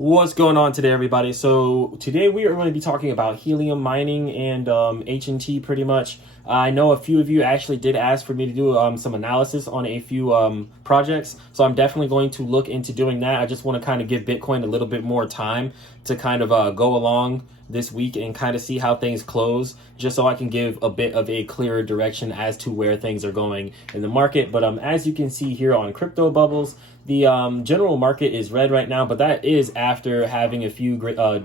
What's going on today, everybody? So today we are going to be talking about helium mining and HNT pretty much. I know a few of you actually did ask for me to do some analysis on a few projects, so I'm definitely going to look into doing that. I just want to kind of give Bitcoin a little bit more time to kind of go along this week and kind of see how things close, just so I can give a bit of a clearer direction as to where things are going in the market. But as you can see here on Crypto Bubbles, the general market is red right now, but that is after having a few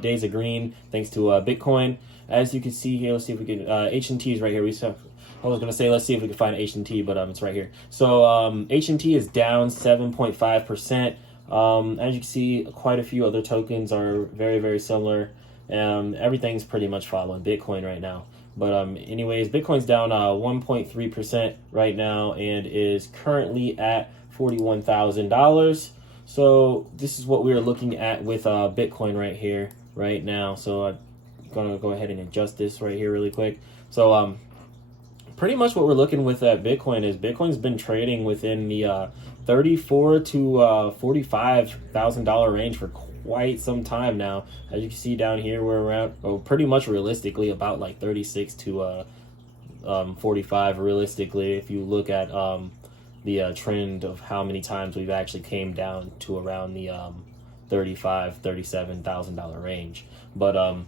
days of green thanks to Bitcoin. As you can see here, let's see if we can, HNT is right here. I was going to say, let's see if we can find HNT, but it's right here. So HNT is down 7.5%. As you can see, quite a few other tokens are very, very similar. Everything's pretty much following Bitcoin right now. But anyways, Bitcoin's down 1.3% right now and is currently at $41,000. So this is what we're looking at with Bitcoin right here, right now. So I'm gonna go ahead and adjust this right here really quick. So pretty much what we're looking with at Bitcoin is Bitcoin's been trading within the $34,000 to $45,000 range for quite some time now. As you can see down here, we're around, pretty much realistically about like 36 to 45 realistically, if you look at the trend of how many times we've actually came down to around the $37,000 range. But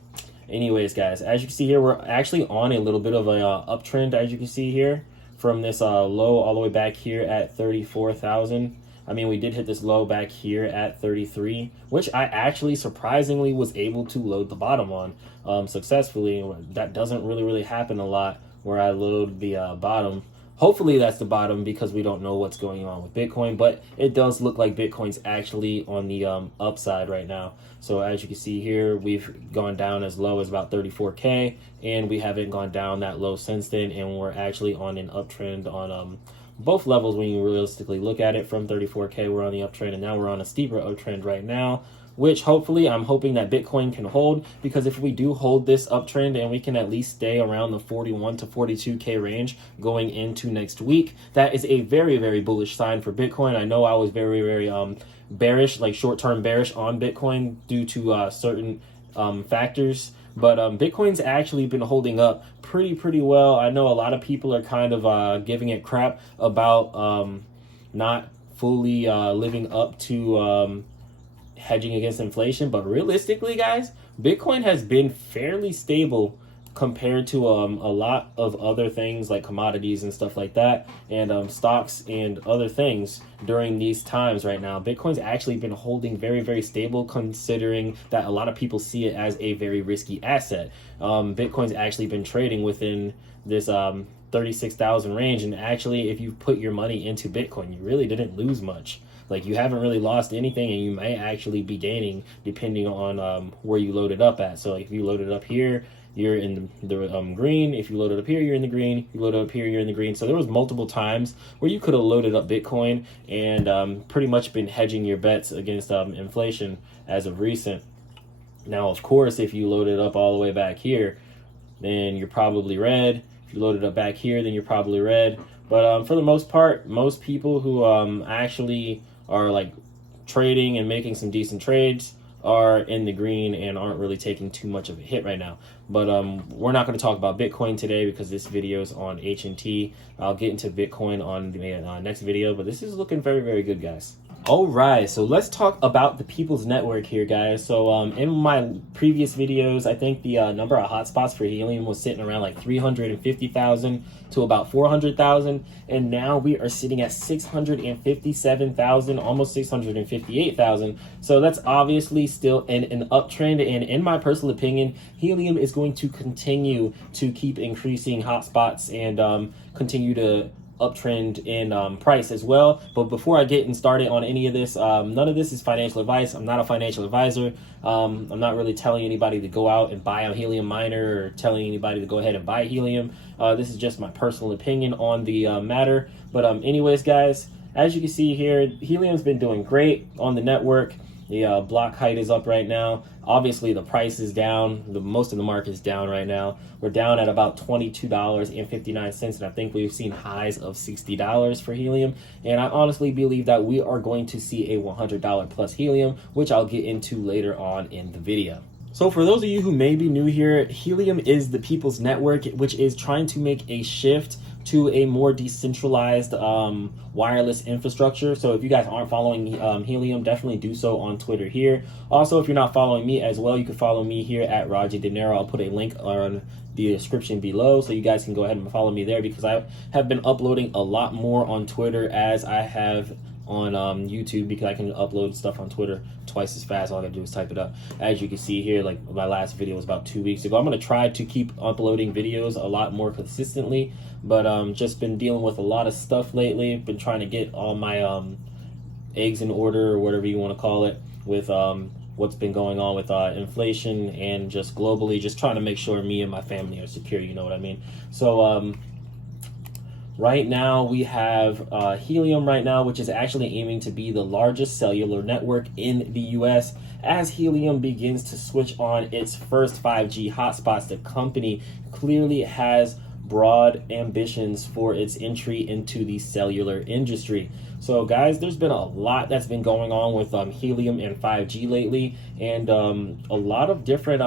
anyways, guys, as you can see here, we're actually on a little bit of a uptrend, as you can see here, from this low all the way back here at 34,000. I mean, we did hit this low back here at 33, which I actually surprisingly was able to load the bottom on successfully. That doesn't really happen a lot where I load the bottom. Hopefully that's the bottom, because we don't know what's going on with Bitcoin, but it does look like Bitcoin's actually on the upside right now. So as you can see here, we've gone down as low as about 34K, and we haven't gone down that low since then, and we're actually on an uptrend on both levels. When you realistically look at it, from 34K, we're on the uptrend, and now we're on a steeper uptrend right now, which hopefully I'm hoping that Bitcoin can hold, because if we do hold this uptrend and we can at least stay around the 41 to 42K range going into next week, that is a very bullish sign for Bitcoin. I know I was very bearish, like short-term bearish on Bitcoin due to certain factors, but Bitcoin's actually been holding up pretty well. I know a lot of people are kind of giving it crap about not fully living up to hedging against inflation, but realistically, guys, Bitcoin has been fairly stable compared to a lot of other things like commodities and stuff like that, and stocks and other things during these times right now. Bitcoin's actually been holding very stable, considering that a lot of people see it as a very risky asset. Bitcoin's actually been trading within this 36,000 range, and actually if you put your money into Bitcoin, you really didn't lose much. Like, you haven't really lost anything, and you may actually be gaining depending on where you load it up at. So if you load it up here, you're in the green. If you load it up here, you're in the green. If you load it up here, you're in the green. So there was multiple times where you could have loaded up Bitcoin and pretty much been hedging your bets against inflation as of recent. Now, of course, if you load it up all the way back here, then you're probably red. If you load it up back here, then you're probably red. But for the most part, most people who actually are like trading and making some decent trades are in the green and aren't really taking too much of a hit right now. But we're not going to talk about Bitcoin today, because this video is on HNT. I'll get into Bitcoin on the next video, but this is looking very good, guys. All right, so let's talk about the People's Network here, guys. So in my previous videos, I think the number of hotspots for Helium was sitting around like 350,000 to about 400,000, and now we are sitting at 657,000, almost 658,000. So that's obviously still an uptrend, and in my personal opinion, Helium is going to continue to keep increasing hotspots and continue to uptrend in price as well. But before I get started on any of this, none of this is financial advice. I'm not a financial advisor. I'm not really telling anybody to go out and buy a Helium miner or telling anybody to go ahead and buy Helium. This is just my personal opinion on the matter. But anyways, guys, as you can see here, Helium's been doing great on the network. The block height is up right now. Obviously, the price is down. Most of the market is down right now. We're down at about $22.59, and I think we've seen highs of $60 for Helium. And I honestly believe that we are going to see a $100 plus Helium, which I'll get into later on in the video. So for those of you who may be new here, Helium is the people's network, which is trying to make a shift to a more decentralized wireless infrastructure. So if you guys aren't following Helium, definitely do so on Twitter here. Also, if you're not following me as well, you can follow me here at Raji Dinero. I'll put a link on the description below so you guys can go ahead and follow me there, because I have been uploading a lot more on Twitter as I have on YouTube, because I can upload stuff on Twitter twice as fast. All I gotta do is type it up. As you can see here, like my last video was about 2 weeks ago. I'm gonna try to keep uploading videos a lot more consistently, but just been dealing with a lot of stuff lately. Been trying to get all my eggs in order, or whatever you want to call it, with what's been going on with inflation and just globally, just trying to make sure me and my family are secure, you know what I mean? So right now we have Helium right now, which is actually aiming to be the largest cellular network in the US. As Helium begins to switch on its first 5G hotspots, the company clearly has broad ambitions for its entry into the cellular industry. So guys, there's been a lot that's been going on with Helium and 5G lately, and a lot of different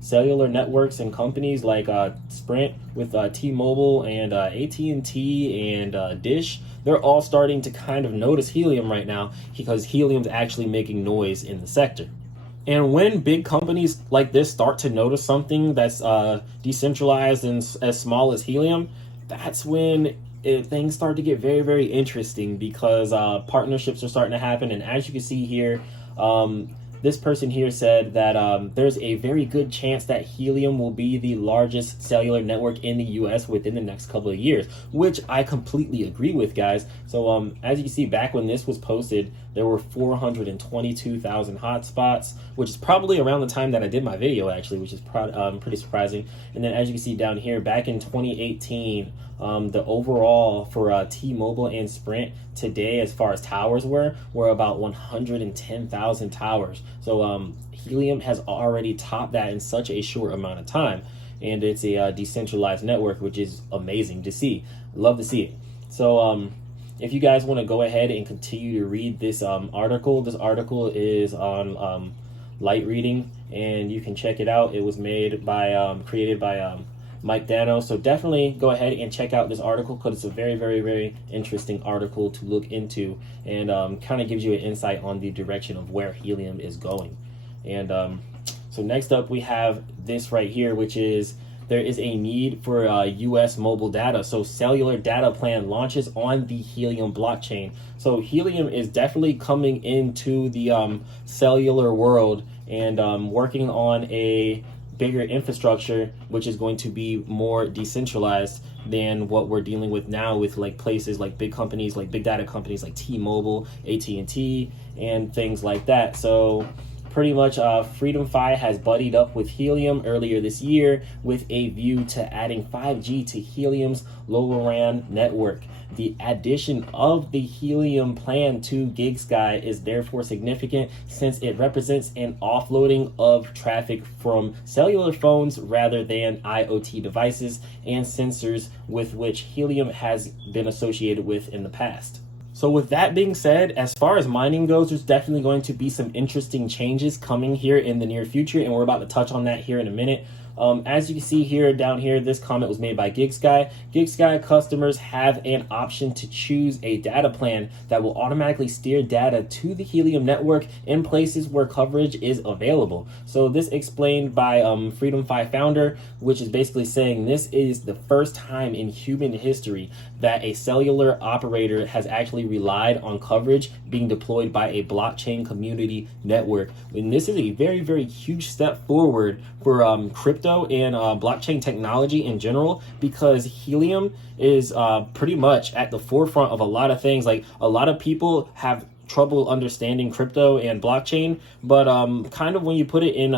cellular networks and companies like Sprint with T-Mobile and AT&T and Dish, they're all starting to kind of notice Helium right now, because Helium's actually making noise in the sector. And when big companies like this start to notice something that's decentralized and as small as Helium, that's when things start to get very, very interesting, because partnerships are starting to happen. And as you can see here, this person here said that there's a very good chance that Helium will be the largest cellular network in the US within the next couple of years, which I completely agree with, guys. So as you can see, back when this was posted, there were 422,000 hotspots, which is probably around the time that I did my video, actually, which is pretty surprising. And then as you can see down here, back in 2018, the overall for T-Mobile and Sprint today, as far as towers were about 110,000 towers. So Helium has already topped that in such a short amount of time, and it's a decentralized network, which is amazing to see. Love to see it. So if you guys want to go ahead and continue to read this article, this article is on light reading, and you can check it out. It was made by created by Mike Dano. So definitely go ahead and check out this article, because it's a very, very, very interesting article to look into, and kind of gives you an insight on the direction of where Helium is going. And so next up we have this right here, which is there is a need for US mobile data. So cellular data plan launches on the Helium blockchain. So Helium is definitely coming into the cellular world and working on a bigger infrastructure, which is going to be more decentralized than what we're dealing with now, with like places like big companies, like big data companies like T-Mobile, AT&T, and things like that. So pretty much Freedom Fi has buddied up with Helium earlier this year with a view to adding 5G to Helium's LoRaWAN network. The addition of the Helium plan to GigSky is therefore significant, since it represents an offloading of traffic from cellular phones rather than IoT devices and sensors with which Helium has been associated with in the past. So with that being said, as far as mining goes, there's definitely going to be some interesting changes coming here in the near future, and we're about to touch on that here in a minute. As you can see here, down here, this comment was made by GigSky. GigSky customers have an option to choose a data plan that will automatically steer data to the Helium network in places where coverage is available. So this explained by Freedom Fi founder, which is basically saying this is the first time in human history that a cellular operator has actually relied on coverage being deployed by a blockchain community network. And this is a very, very huge step forward for crypto and blockchain technology in general, because Helium is pretty much at the forefront of a lot of things. Like, a lot of people have trouble understanding crypto and blockchain, but kind of when you put it in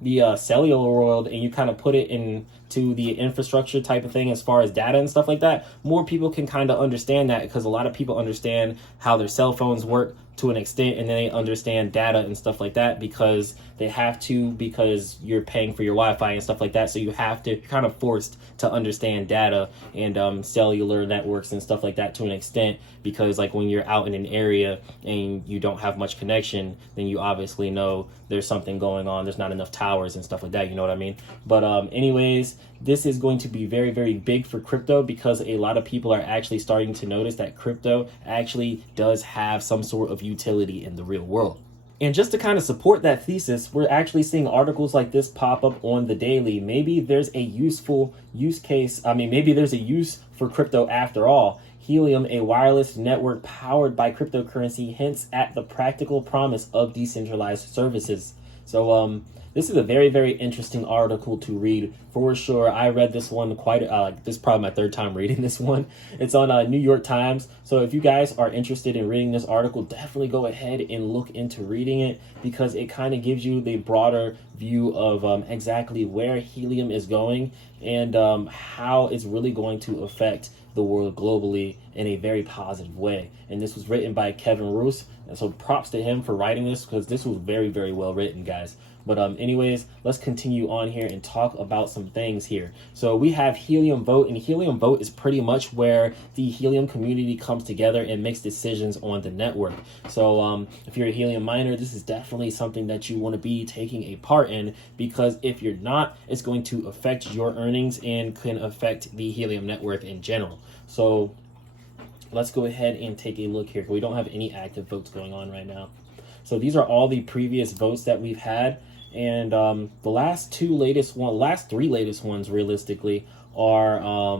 the cellular world and you kind of put it into the infrastructure type of thing as far as data and stuff like that, more people can kind of understand that, because a lot of people understand how their cell phones work, to an extent, and then they understand data and stuff like that because they have to, because you're paying for your Wi-Fi and stuff like that. So you have to, you're kind of forced to understand data and cellular networks and stuff like that to an extent, because like when you're out in an area and you don't have much connection, then you obviously know there's something going on. There's not enough towers and stuff like that. You know what I mean? But anyways, this is going to be very, very big for crypto because a lot of people are actually starting to notice that crypto actually does have some sort of utility in the real world. And just to kind of support that thesis, we're actually seeing articles like this pop up on the daily. Maybe there's a useful use case. I mean, maybe there's a use for crypto after all. Helium, a wireless network powered by cryptocurrency, hints at the practical promise of decentralized services. So this is a very, very interesting article to read for sure. I read this one this is probably my third time reading this one. It's on New York Times. So if you guys are interested in reading this article, definitely go ahead and look into reading it because it kind of gives you the broader view of exactly where Helium is going and how it's really going to affect the world globally in a very positive way. And this was written by Kevin Roos. And so props to him for writing this because this was very, very well written, guys. But anyways, let's continue on here and talk about some things here. So we have Helium Vote, and Helium Vote is pretty much where the Helium community comes together and makes decisions on the network. So if you're a Helium miner, this is definitely something that you want to be taking a part in, because if you're not, it's going to affect your earnings and can affect the Helium network in general. So let's go ahead and take a look here. We don't have any active votes going on right now. So these are all the previous votes that we've had. And the last three latest ones realistically are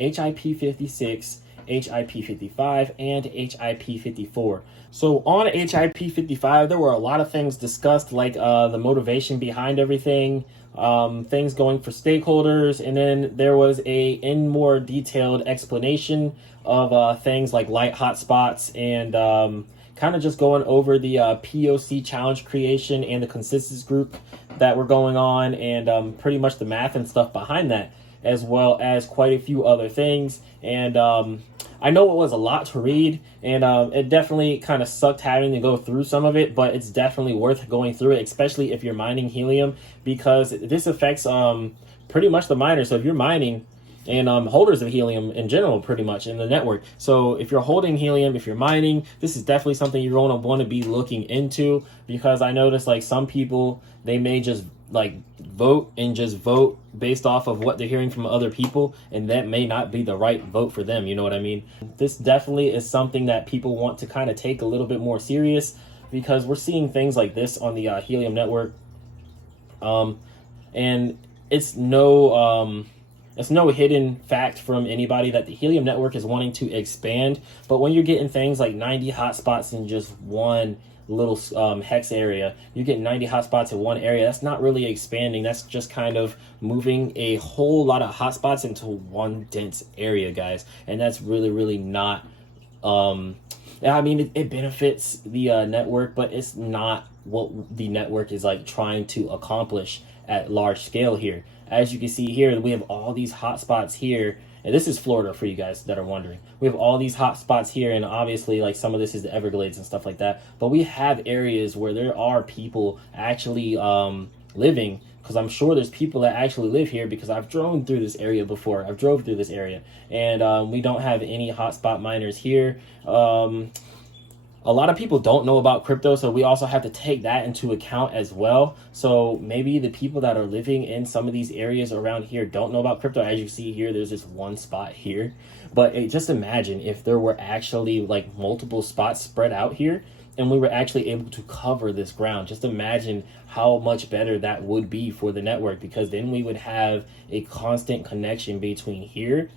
HIP 56, HIP 55, and HIP 54. So on HIP 55, there were a lot of things discussed, like the motivation behind everything, things going for stakeholders, and then there was in more detailed explanation of things like light hotspots and kind of just going over the POC challenge creation and the consensus group that were going on, and pretty much the math and stuff behind that, as well as quite a few other things. And I know it was a lot to read, and it definitely kind of sucked having to go through some of it, but it's definitely worth going through it, especially if you're mining Helium, because this affects pretty much the miners. So if you're mining, and holders of Helium in general, pretty much in the network. So if you're holding Helium, if you're mining, this is definitely something you're going to want to be looking into, because I noticed like some people, they may just like vote based off of what they're hearing from other people, and that may not be the right vote for them. You know what I mean? This definitely is something that people want to kind of take a little bit more serious, because we're seeing things like this on the Helium network. And it's no hidden fact from anybody that the Helium network is wanting to expand. But when you're getting things like 90 hotspots in just one little hex area, you get 90 hotspots in one area, that's not really expanding. That's just kind of moving a whole lot of hotspots into one dense area, guys. And that's really, really not, I mean, it benefits the network, but it's not what the network is like trying to accomplish at large scale here. As you can see here, we have all these hotspots here, and this is Florida for you guys that are wondering. We have all these hotspots here, and obviously like some of this is the Everglades and stuff like that, but we have areas where there are people actually living, because I'm sure there's people that actually live here, because I've drove through this area before. I've drove through this area, and we don't have any hotspot miners here. A lot of people don't know about crypto, so we also have to take that into account as well. So maybe the people that are living in some of these areas around here don't know about crypto. As you see here, there's just one spot here. But just imagine if there were actually like multiple spots spread out here, and we were actually able to cover this ground. Just imagine how much better that would be for the network, because then we would have a constant connection between here,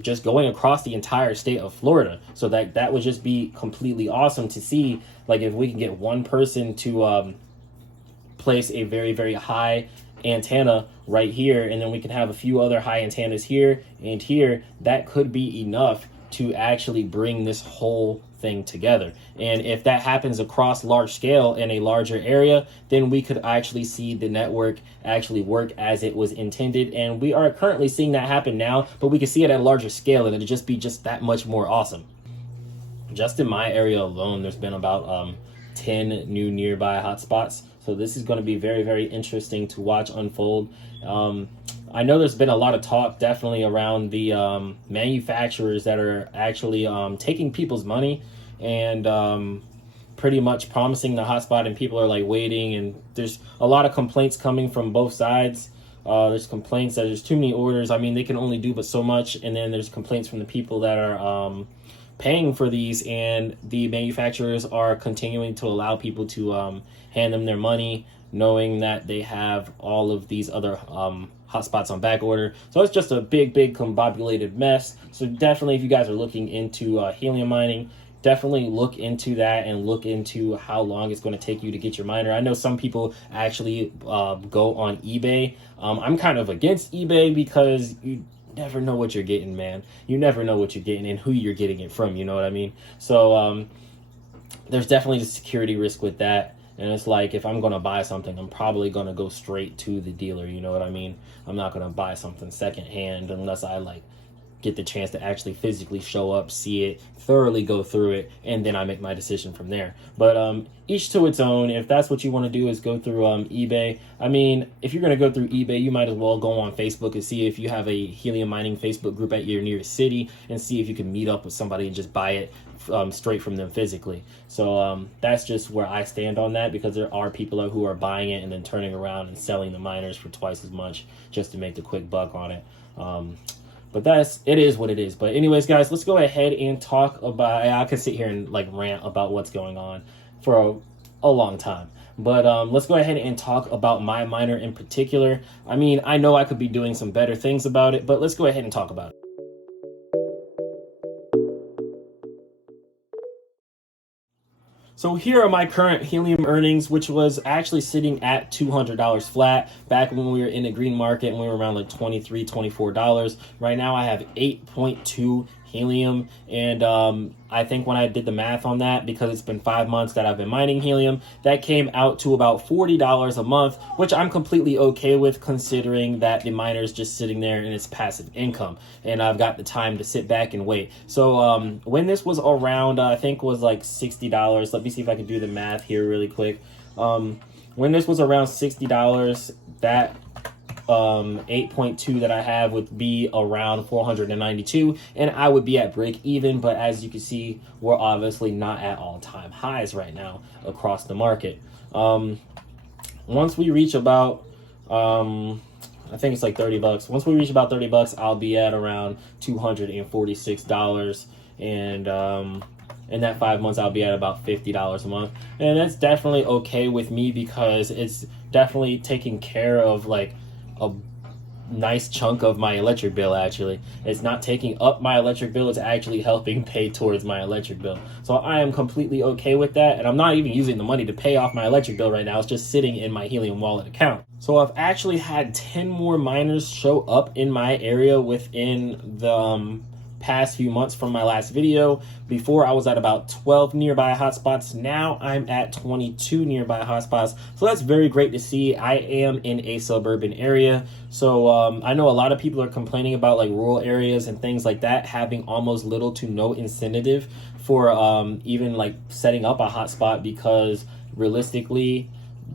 just going across the entire state of Florida. So that would just be completely awesome to see. Like if we can get one person to place a very, very high antenna right here, and then we can have a few other high antennas here and here, that could be enough to actually bring this whole thing together. And if that happens across large scale in a larger area, then we could actually see the network actually work as it was intended. And we are currently seeing that happen now, but we can see it at a larger scale, and it'll just be just that much more awesome. just in my area alone, there's been about 10 new nearby hotspots. So this is going to be very, very interesting to watch unfold. I know there's been a lot of talk definitely around the manufacturers that are actually taking people's money and pretty much promising the hotspot, and people are like waiting, and there's a lot of complaints coming from both sides. There's complaints that there's too many orders. I mean, they can only do but so much, and then there's complaints from the people that are paying for these, and the manufacturers are continuing to allow people to hand them their money, knowing that they have all of these other hotspots on back order. So it's just a big combobulated mess. So definitely, if you guys are looking into helium mining, definitely look into that and look into how long it's going to take you to get your miner. I know some people actually go on eBay. I'm kind of against eBay because you never know what you're getting, man. You never know what you're getting and who you're getting it from, you know what I mean? So there's definitely a security risk with that. And it's like, if I'm going to buy something, I'm probably going to go straight to the dealer, you know what I mean? I'm not going to buy something secondhand unless I like get the chance to actually physically show up, see it, thoroughly go through it, and then I make my decision from there. But each to its own. If that's what you want to do, is go through eBay. I mean, if you're going to go through eBay, you might as well go on Facebook and see if you have a helium mining Facebook group at your nearest city, and see if you can meet up with somebody and just buy it straight from them physically. So that's just where I stand on that, because there are people who are buying it and then turning around and selling the miners for twice as much just to make the quick buck on it. But it is what it is. But anyways, guys, let's go ahead and talk about, I can sit here and like rant about what's going on for a long time. But let's go ahead and talk about my miner in particular. I mean, I know I could be doing some better things about it, but let's go ahead and talk about it. So here are my current helium earnings, which was actually sitting at $200 flat back when we were in the green market and we were around like $23, $24. Right now I have 8.2 helium, and I think when I did the math on that, because it's been 5 months that I've been mining helium, that came out to about $40 a month, which I'm completely okay with, considering that the miner is just sitting there and it's passive income, and I've got the time to sit back and wait. So when this was around, I think was like $60. Let me see if I can do the math here really quick. When this was around $60, that 8.2 that I have would be around 492, and I would be at break even. But as you can see, we're obviously not at all-time highs right now across the market. Once we reach about I think it's like $30. Once we reach about $30, I'll be at around $246, and in that 5 months I'll be at about $50 a month, and that's definitely okay with me, because it's definitely taking care of like a nice chunk of my electric bill. Actually, it's not taking up my electric bill, it's actually helping pay towards my electric bill. So I am completely okay with that, and I'm not even using the money to pay off my electric bill right now. It's just sitting in my Helium wallet account. So I've actually had 10 more miners show up in my area within the past few months from my last video. Before, I was at about 12 nearby hotspots. Now I'm at 22 nearby hotspots. So that's very great to see. I am in a suburban area. So I know a lot of people are complaining about like rural areas and things like that having almost little to no incentive for even like setting up a hotspot, because realistically,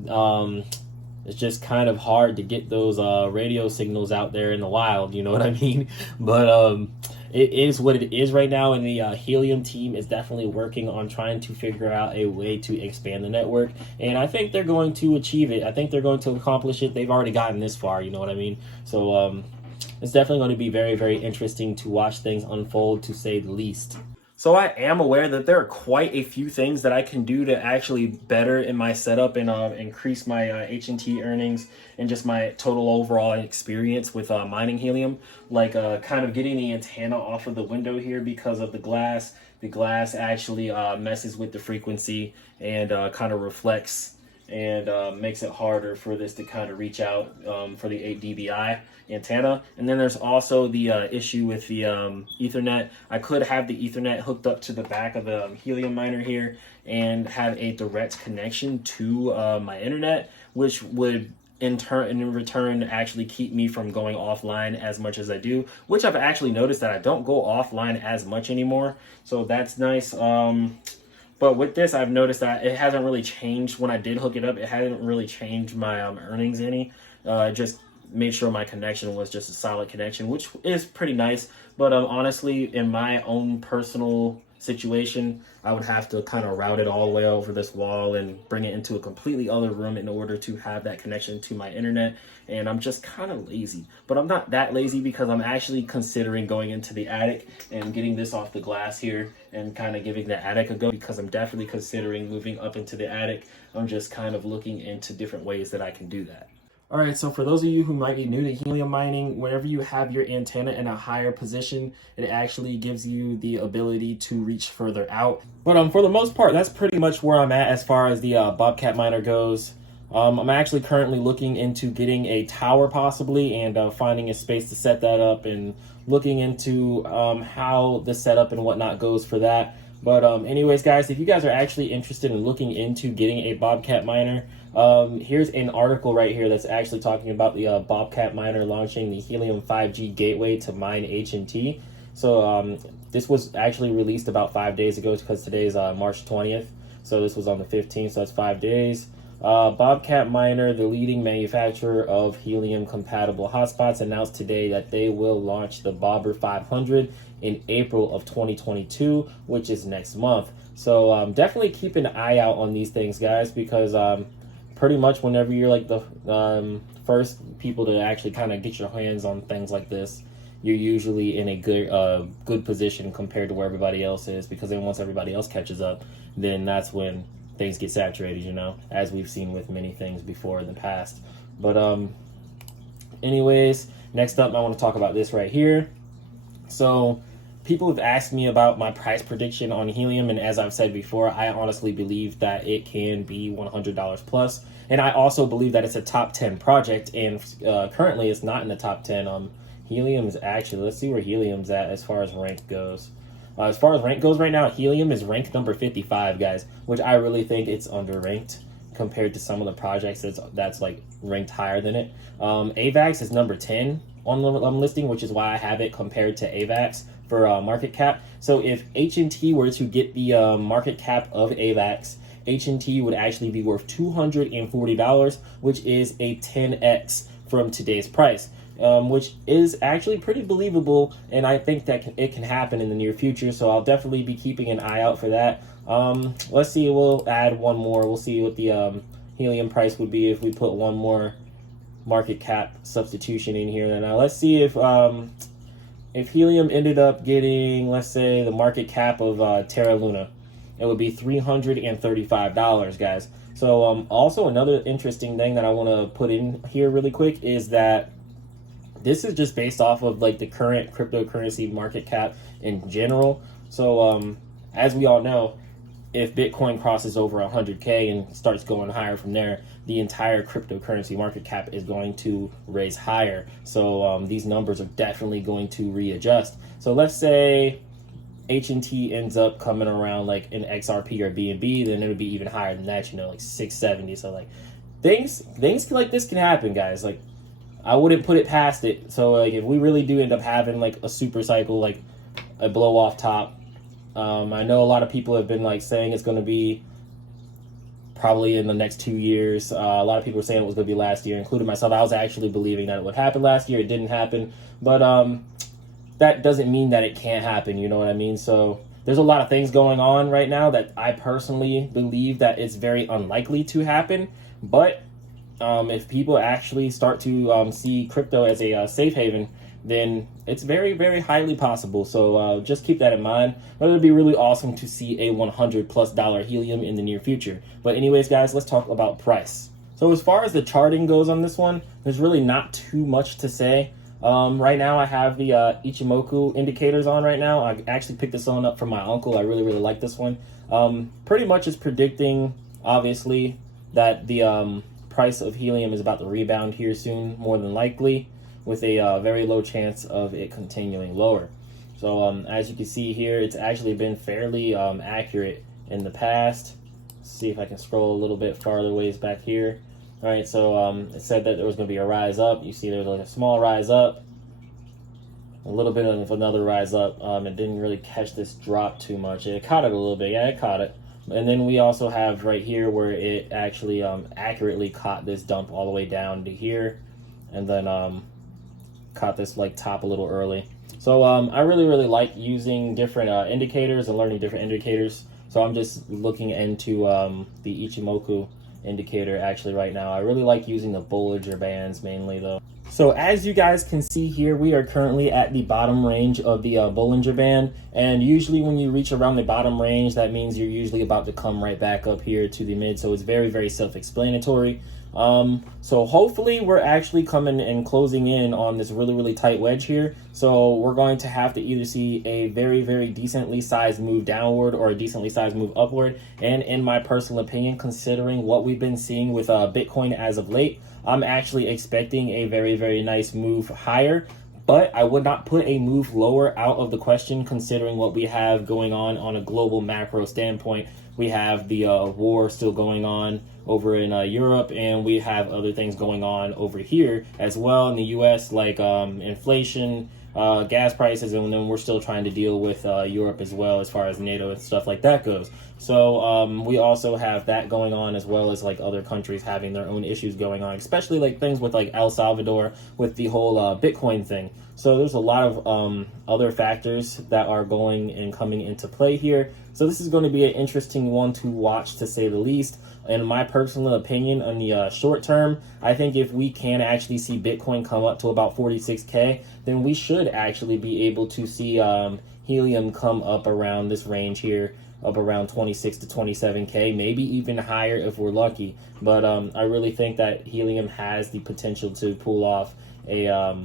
it's just kind of hard to get those radio signals out there in the wild, you know what I mean? But it is what it is right now, and the Helium team is definitely working on trying to figure out a way to expand the network, and I think they're going to achieve it. I think they're going to accomplish it. They've already gotten this far, you know what I mean? So it's definitely going to be very, very interesting to watch things unfold, to say the least. So I am aware that there are quite a few things that I can do to actually better in my setup and increase my HNT earnings and just my total overall experience with mining helium. Like kind of getting the antenna off of the window here because of the glass. The glass actually messes with the frequency and kind of reflects and makes it harder for this to kind of reach out for the 8 dBi antenna. And then there's also the issue with the Ethernet. I could have the Ethernet hooked up to the back of the Helium miner here and have a direct connection to my internet, which would in return actually keep me from going offline as much as I do, which I've actually noticed that I don't go offline as much anymore. So that's nice. But with this, I've noticed that it hasn't really changed. When I did hook it up, it hadn't really changed my earnings any. Just made sure my connection was just a solid connection, which is pretty nice. But honestly, in my own personal situation, I would have to kind of route it all the way over this wall and bring it into a completely other room in order to have that connection to my internet. And I'm just kind of lazy, but I'm not that lazy because I'm actually considering going into the attic and getting this off the glass here and kind of giving the attic a go, because I'm definitely considering moving up into the attic. I'm just kind of looking into different ways that I can do that. All right, so for those of you who might be new to helium mining, whenever you have your antenna in a higher position, it actually gives you the ability to reach further out. But for the most part, that's pretty much where I'm at as far as the Bobcat miner goes. I'm actually currently looking into getting a tower possibly, and finding a space to set that up, and looking into how the setup and whatnot goes for that. But anyways, guys, if you guys are actually interested in looking into getting a Bobcat miner, here's an article right here that's actually talking about the Bobcat miner launching the Helium 5G gateway to mine HNT. So this was actually released about 5 days ago, because today is March 20th. So this was on the 15th, so that's 5 days. Bobcat Miner, the leading manufacturer of helium-compatible hotspots, announced today that they will launch the Bobber 500 in April of 2022, which is next month. So definitely keep an eye out on these things, guys, because pretty much whenever you're like the first people to actually kind of get your hands on things like this, you're usually in a good position compared to where everybody else is, because then once everybody else catches up, then that's when things get saturated, you know, as we've seen with many things before in the past. But anyways, next up I want to talk about this right here. So people have asked me about my price prediction on helium, and as I've said before, I honestly believe that it can be $100 plus, and I also believe that it's a top 10 project, and currently it's not in the top 10. Helium is actually, let's see where helium's at as far as rank goes. As far as rank goes right now, helium is ranked number 55, guys, which I really think it's underranked compared to some of the projects that's like ranked higher than it. AVAX is number 10 on the listing, which is why I have it compared to AVAX for market cap. So if HNT were to get the market cap of AVAX, HNT would actually be worth $240, which is a 10x from today's price. Which is actually pretty believable, and I think that it can happen in the near future, so I'll definitely be keeping an eye out for that. Let's see, we'll add one more. We'll see what the helium price would be if we put one more market cap substitution in here. Now let's see if helium ended up getting, let's say, the market cap of Terra Luna, it would be $335, guys. So also another interesting thing that I want to put in here really quick is that this is just based off of like the current cryptocurrency market cap in general. So as we all know, if Bitcoin crosses over 100K and starts going higher from there, the entire cryptocurrency market cap is going to raise higher. So these numbers are definitely going to readjust. So let's say HNT ends up coming around like an XRP or BNB, then it would be even higher than that, you know, like 670. So like things like this can happen, guys. Like, I wouldn't put it past it. So like if we really do end up having like a super cycle, like a blow off top, I know a lot of people have been like saying it's going to be probably in the next 2 years. A lot of people were saying it was going to be last year, including myself. I was actually believing that it would happen last year. It didn't happen, but that doesn't mean that it can't happen. You know what I mean? So there's a lot of things going on right now that I personally believe that it's very unlikely to happen, but if people actually start to see crypto as a safe haven, then it's very, very highly possible. So just keep that in mind. But it would be really awesome to see a $100+ helium in the near future. But anyways, guys, let's talk about price. So as far as the charting goes on this one, there's really not too much to say. Right now I have the Ichimoku indicators on right now. I actually picked this one up from my uncle. I really, really like this one. Pretty much it's predicting, obviously, that the price of helium is about to rebound here soon, more than likely, with a very low chance of it continuing lower. So as you can see here, it's actually been fairly accurate in the past. Let's see if I can scroll a little bit farther ways back here. All right, so it said that there was going to be a rise up. You see there was like a small rise up, a little bit of another rise up. It didn't really catch this drop too much. It caught it a little bit. Yeah, it caught it. And then we also have right here where it actually accurately caught this dump all the way down to here, and then caught this like top a little early. So I really like using different indicators and learning different indicators. So I'm just looking into the Ichimoku indicator actually right now. I really like using the Bollinger Bands mainly though. So as you guys can see here, we are currently at the bottom range of the Bollinger Band, and usually when you reach around the bottom range, that means you're usually about to come right back up here to the mid. So it's very self-explanatory. So hopefully we're actually coming and closing in on this really tight wedge here. So we're going to have to either see a very decently sized move downward or a decently sized move upward. And in my personal opinion, considering what we've been seeing with Bitcoin as of late, I'm actually expecting a very nice move higher. But I would not put a move lower out of the question, considering what we have going on a global macro standpoint. We have the war still going on over in Europe, and we have other things going on over here as well in the US, like inflation, gas prices, and then we're still trying to deal with Europe as well as far as NATO and stuff like that goes. So we also have that going on, as well as like other countries having their own issues going on, especially like things with like El Salvador with the whole Bitcoin thing. So there's a lot of other factors that are going and coming into play here. So this is going to be an interesting one to watch, to say the least. In my personal opinion, on the short term, I think if we can actually see Bitcoin come up to about 46K, then we should actually be able to see Helium come up around this range here, up around 26 to 27K, maybe even higher if we're lucky. But I really think that Helium has the potential to pull off a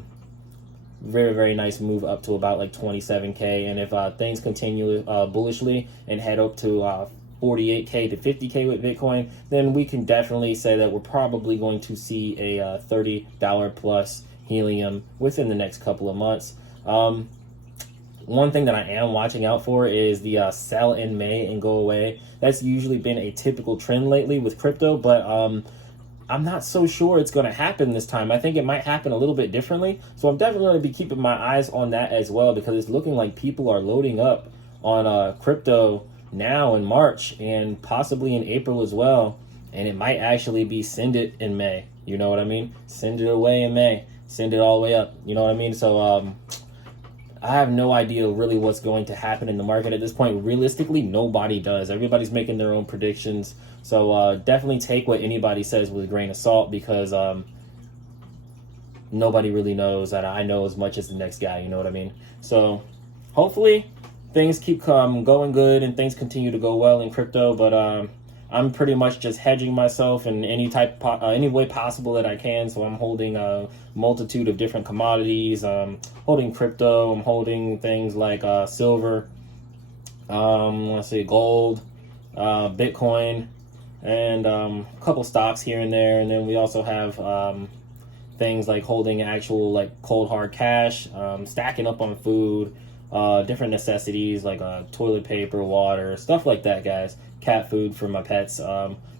very nice move up to about like 27K. And if things continue bullishly and head up to 48K to 50K with Bitcoin, then we can definitely say that we're probably going to see a $30 plus Helium within the next couple of months. One thing that I am watching out for is the sell in May and go away. That's usually been a typical trend lately with crypto, but I'm not so sure it's going to happen this time. I think it might happen a little bit differently. So I'm definitely going to be keeping my eyes on that as well, because it's looking like people are loading up on crypto now in March and possibly in April as well. And it might actually be send it in May. You know what I mean? Send it away in May. Send it all the way up. You know what I mean? So I have no idea really what's going to happen in the market at this point. Realistically, nobody does. Everybody's making their own predictions. So definitely take what anybody says with a grain of salt, because nobody really knows that I know as much as the next guy. You know what I mean? So hopefully things keep going good and things continue to go well in crypto. But I'm pretty much just hedging myself in any way possible that I can. So I'm holding a multitude of different commodities. Holding crypto. I'm holding things like silver, let's see, gold, Bitcoin, and a couple stocks here and there. And then we also have things like holding actual like cold hard cash, stacking up on food, different necessities like toilet paper, water, stuff like that, guys. Cat food for my pets,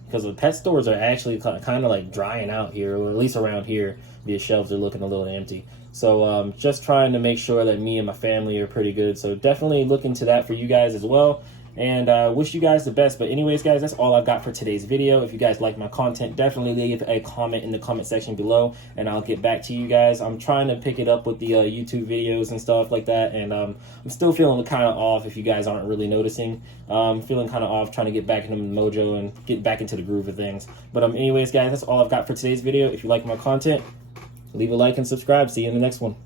because the pet stores are actually kind of like drying out here, or at least around here the shelves are looking a little empty. So just trying to make sure that me and my family are pretty good. So definitely look into that for you guys as well, and wish you guys the best. But anyways, guys, that's all I've got for today's video. If you guys like my content, definitely leave a comment in the comment section below, and I'll get back to you guys. I'm trying to pick it up with the YouTube videos and stuff like that, and I'm still feeling kind of off, if you guys aren't really noticing. Feeling kind of off, trying to get back into the mojo and get back into the groove of things. But anyways, guys, that's all I've got for today's video. If you like my content, leave a like and subscribe. See you in the next one.